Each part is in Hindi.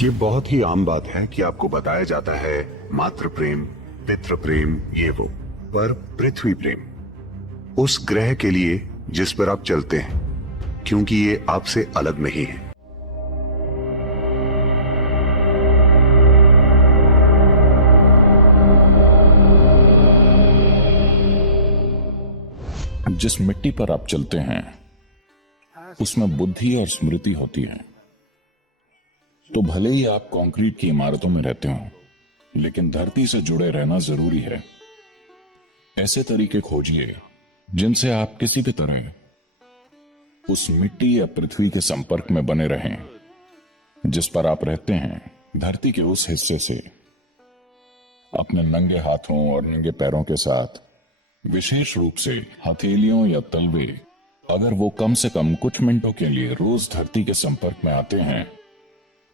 ये बहुत ही आम बात है कि आपको बताया जाता है मातृ प्रेम, पितृ प्रेम, ये वो, पर पृथ्वी प्रेम उस ग्रह के लिए जिस पर आप चलते हैं, क्योंकि ये आपसे अलग नहीं है। जिस मिट्टी पर आप चलते हैं उसमें बुद्धि और स्मृति होती है। तो भले ही आप कंक्रीट की इमारतों में रहते हो, लेकिन धरती से जुड़े रहना जरूरी है। ऐसे तरीके खोजिए जिनसे आप किसी भी तरह उस मिट्टी या पृथ्वी के संपर्क में बने रहें जिस पर आप रहते हैं। धरती के उस हिस्से से अपने नंगे हाथों और नंगे पैरों के साथ, विशेष रूप से हथेलियों या तलवे, अगर वो कम से कम कुछ मिनटों के लिए रोज धरती के संपर्क में आते हैं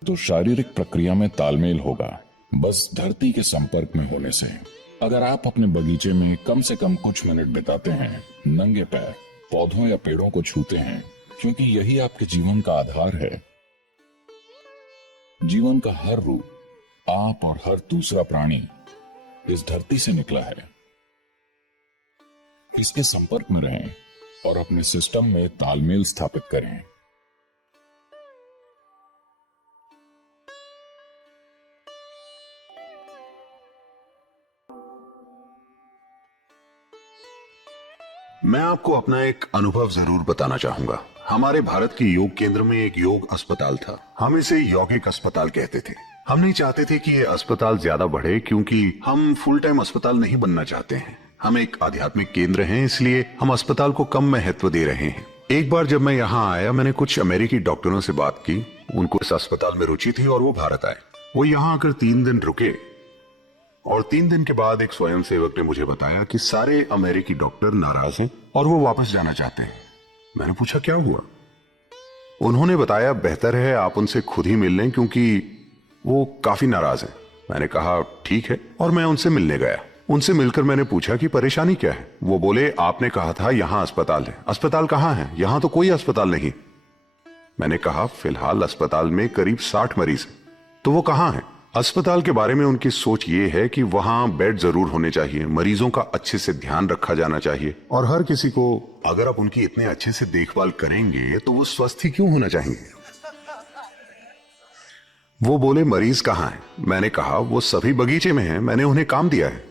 तो शारीरिक प्रक्रिया में तालमेल होगा, बस धरती के संपर्क में होने से। अगर आप अपने बगीचे में कम से कम कुछ मिनट बिताते हैं, नंगे पैर पौधों या पेड़ों को छूते हैं, क्योंकि यही आपके जीवन का आधार है। जीवन का हर रूप, आप और हर दूसरा प्राणी इस धरती से निकला है। इसके संपर्क में रहें और अपने सिस्टम में तालमेल स्थापित करें। मैं आपको अपना एक अनुभव जरूर बताना चाहूंगा। हमारे भारत के योग केंद्र में एक योग अस्पताल था। हम इसे यौगिक अस्पताल कहते थे। हम नहीं चाहते थे कि ये अस्पताल ज्यादा बढ़े, क्योंकि हम फुल टाइम अस्पताल नहीं बनना चाहते हैं। हम एक आध्यात्मिक केंद्र हैं, इसलिए हम अस्पताल को कम महत्व दे रहे हैं। एक बार जब मैं यहाँ आया, मैंने कुछ अमेरिकी डॉक्टरों से बात की। उनको इस अस्पताल में रुचि थी और वो भारत आए। वो यहाँ आकर 3 दिन रुके और 3 दिन के बाद एक स्वयंसेवक ने मुझे बताया कि सारे अमेरिकी डॉक्टर नाराज हैं और वो वापस जाना चाहते हैं। मैंने पूछा क्या हुआ? उन्होंने बताया बेहतर है आप उनसे खुद ही मिल लें, क्योंकि वो काफी नाराज हैं। मैंने कहा ठीक है, और मैं उनसे मिलने गया। उनसे मिलकर मैंने पूछा कि परेशानी क्या है। वो बोले आपने कहा था यहाँ अस्पताल है। अस्पताल कहाँ है? यहाँ तो कोई अस्पताल नहीं। मैंने कहा फिलहाल अस्पताल में करीब 60 मरीज हैं। तो वो कहाँ हैं? अस्पताल के बारे में उनकी सोच ये है कि वहां बेड जरूर होने चाहिए, मरीजों का अच्छे से ध्यान रखा जाना चाहिए, और हर किसी को अगर आप उनकी इतने अच्छे से देखभाल करेंगे तो वो स्वस्थ ही क्यों होना चाहेंगे। वो बोले मरीज कहाँ हैं? मैंने कहा वो सभी बगीचे में हैं, मैंने उन्हें काम दिया है।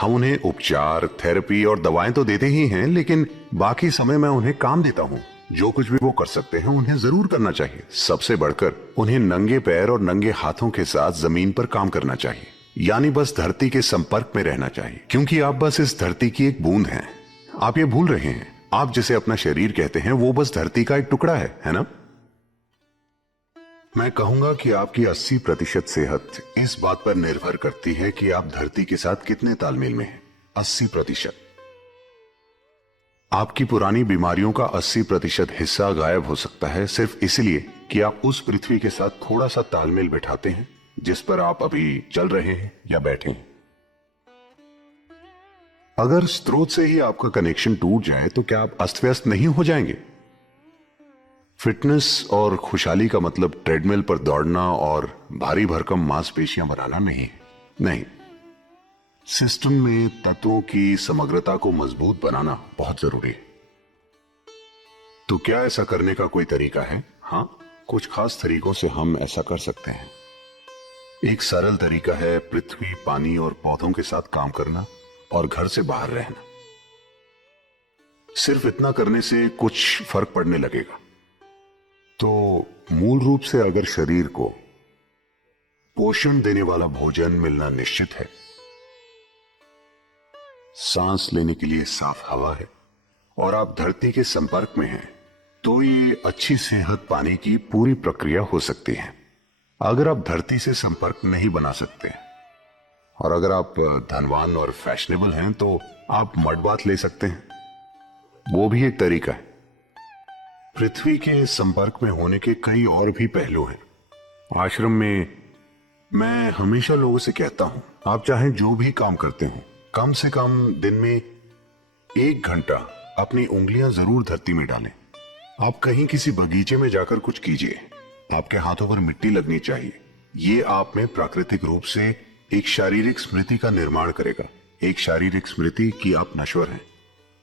हम उन्हें उपचार, थेरेपी और दवाएं तो देते ही हैं, लेकिन बाकी समय मैं उन्हें काम देता हूं। जो कुछ भी वो कर सकते हैं उन्हें जरूर करना चाहिए। सबसे बढ़कर उन्हें नंगे पैर और नंगे हाथों के साथ जमीन पर काम करना चाहिए, यानी बस धरती के संपर्क में रहना चाहिए, क्योंकि आप बस इस धरती की एक बूंद हैं। आप ये भूल रहे हैं। आप जिसे अपना शरीर कहते हैं वो बस धरती का एक टुकड़ा है ना? मैं कहूंगा कि आपकी 80% सेहत इस बात पर निर्भर करती है कि आप धरती के साथ कितने तालमेल में हैं। 80%। आपकी पुरानी बीमारियों का 80% हिस्सा गायब हो सकता है सिर्फ इसलिए कि आप उस पृथ्वी के साथ थोड़ा सा तालमेल बिठाते हैं जिस पर आप अभी चल रहे हैं या बैठे हैं। अगर स्रोत से ही आपका कनेक्शन टूट जाए तो क्या आप अस्त व्यस्त नहीं हो जाएंगे? फिटनेस और खुशहाली का मतलब ट्रेडमिल पर दौड़ना और भारी भरकम मांसपेशियां बनाना नहीं। सिस्टम में तत्वों की समग्रता को मजबूत बनाना बहुत जरूरी है। तो क्या ऐसा करने का कोई तरीका है? हाँ, कुछ खास तरीकों से हम ऐसा कर सकते हैं। एक सरल तरीका है पृथ्वी, पानी और पौधों के साथ काम करना और घर से बाहर रहना। सिर्फ इतना करने से कुछ फर्क पड़ने लगेगा। तो मूल रूप से अगर शरीर को पोषण देने वाला भोजन मिलना निश्चित है, सांस लेने के लिए साफ हवा है और आप धरती के संपर्क में हैं, तो ये अच्छी सेहत पाने की पूरी प्रक्रिया हो सकती है। अगर आप धरती से संपर्क नहीं बना सकते और अगर आप धनवान और फैशनेबल हैं तो आप मड बाथ ले सकते हैं, वो भी एक तरीका है। पृथ्वी के संपर्क में होने के कई और भी पहलू हैं। आश्रम में मैं हमेशा लोगों से कहता हूं, आप चाहे जो भी काम करते हो, कम से कम दिन में 1 घंटा अपनी उंगलियां जरूर धरती में डालें। आप कहीं किसी बगीचे में जाकर कुछ कीजिए, आपके हाथों पर मिट्टी लगनी चाहिए। ये आप में प्राकृतिक रूप से एक शारीरिक स्मृति का निर्माण करेगा, एक शारीरिक स्मृति कि आप नश्वर हैं।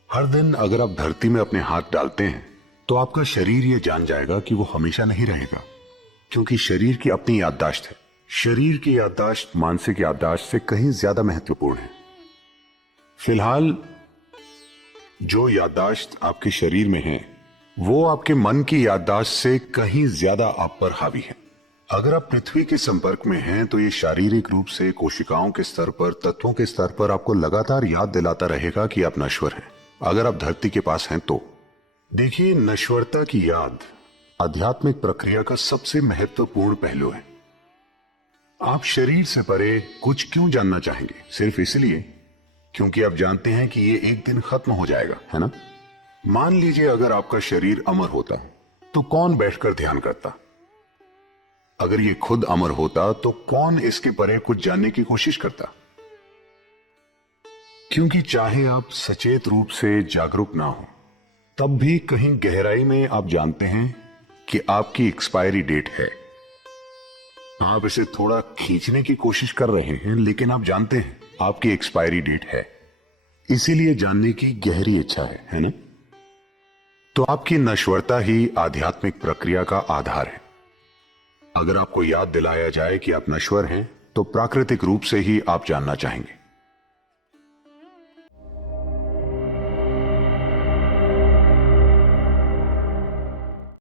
हर दिन अगर आप धरती में अपने हाथ डालते हैं तो आपका शरीर ये जान जाएगा कि वो हमेशा नहीं रहेगा, क्योंकि शरीर की अपनी याददाश्त है। शरीर की याददाश्त मानसिक याददाश्त से कहीं ज्यादा महत्वपूर्ण है। फिलहाल जो याददाश्त आपके शरीर में है वो आपके मन की याददाश्त से कहीं ज्यादा आप पर हावी है। अगर आप पृथ्वी के संपर्क में हैं तो ये शारीरिक रूप से कोशिकाओं के स्तर पर, तत्वों के स्तर पर आपको लगातार याद दिलाता रहेगा कि आप नश्वर हैं। अगर आप धरती के पास हैं तो देखिए, नश्वरता की याद आध्यात्मिक प्रक्रिया का सबसे महत्वपूर्ण पहलू है। आप शरीर से परे कुछ क्यों जानना चाहेंगे? सिर्फ इसलिए क्योंकि आप जानते हैं कि ये एक दिन खत्म हो जाएगा, है ना? मान लीजिए अगर आपका शरीर अमर होता तो कौन बैठकर ध्यान करता? अगर ये खुद अमर होता तो कौन इसके परे कुछ जानने की कोशिश करता? क्योंकि चाहे आप सचेत रूप से जागरूक ना हो, तब भी कहीं गहराई में आप जानते हैं कि आपकी एक्सपायरी डेट है। आप इसे थोड़ा खींचने की कोशिश कर रहे हैं, लेकिन आप जानते हैं आपकी एक्सपायरी डेट है। इसीलिए जानने की गहरी इच्छा है ना? तो आपकी नश्वरता ही आध्यात्मिक प्रक्रिया का आधार है। अगर आपको याद दिलाया जाए कि आप नश्वर हैं तो प्राकृतिक रूप से ही आप जानना चाहेंगे।